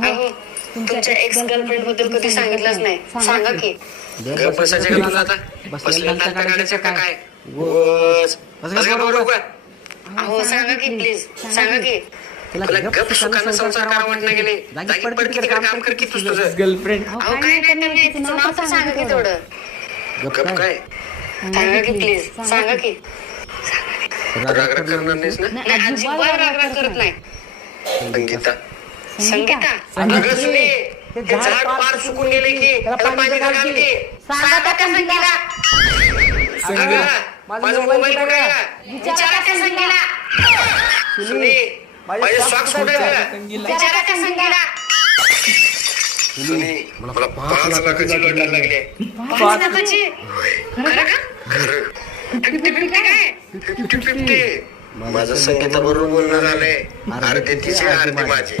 अहो तुमच्या ex girlfriend बद्दल कधी सांगितलंच नाही, सांगा की. बसायचे का तुला आता? बसल्या तात्या काढायचं का काय? बस बरोबर. अहो सांगा की प्लीज, सांगा की. तुला गप सुखानं संसार करा वाटणं गेले. जागी पड की तिकडे काम कर की तुझं. गर्लफ्रेंड अहो काय नाही तिचं नाव तर सांगा की तेवढं. गप काय? सांगा की प्लीज, सांगा की. राग करणार नाहीस ना? नाही अजिबात राग करत नाही. संगीता संगीता अगं सुने, हे झाड पार सुकून गेले की त्याला पाणी घाल की. सांगा त्या संगीला. अगं, माझा मोबाईल कुठे आहे? विचारा त्या संगीला. सुने, माझे सॉक्स कुठे आहेत? विचारा त्या संगीला. सुने, मला 5 लाखाची लोट लागली. 5 लाखाची? खरं का? खरं. 50-50 काय? 50-50. माझं संगीता बरोबर बोलणं झालंय. अर्धे तिचे अर्धे माझे.